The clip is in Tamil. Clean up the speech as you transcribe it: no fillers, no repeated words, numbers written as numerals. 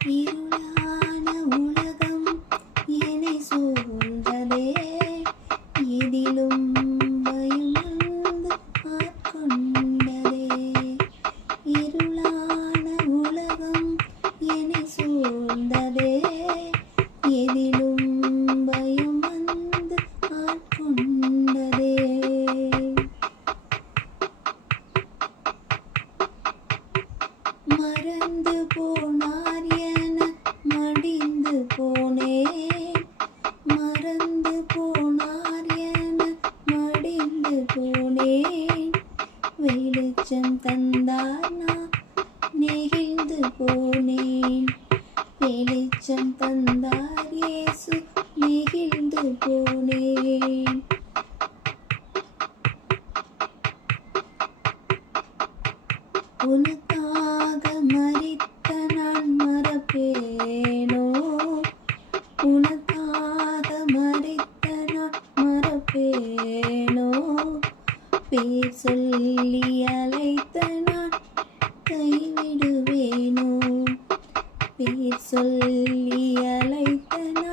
இருளான உலகம் என்னை சூழ்ந்ததே, இதிலும் பயம் வந்து ஆட்கொண்டதே. இருளான உலகம் என்னை சூழ்ந்ததே, எதிலும் பயம் வந்து ஆட்கொண்டதே. மறந்து போனார் என மடிந்து போனேன், மறந்து போனார் என மடிந்து போனேன். வெளிச்சம் தந்தார் நான் நெகிழ்ந்து போனேன், வெளிச்சம் தந்தார் இயேசு நெகிழ்ந்து போனேன். உனக்காக மரித்த நான் மறப்பேனோ, உனக்காக மரித்த நான் மறப்பேனோ. பேர் சொல்லி அழைத்த நான் கைவிடுவேனோ, பேர் சொல்லி அழைத்த நான்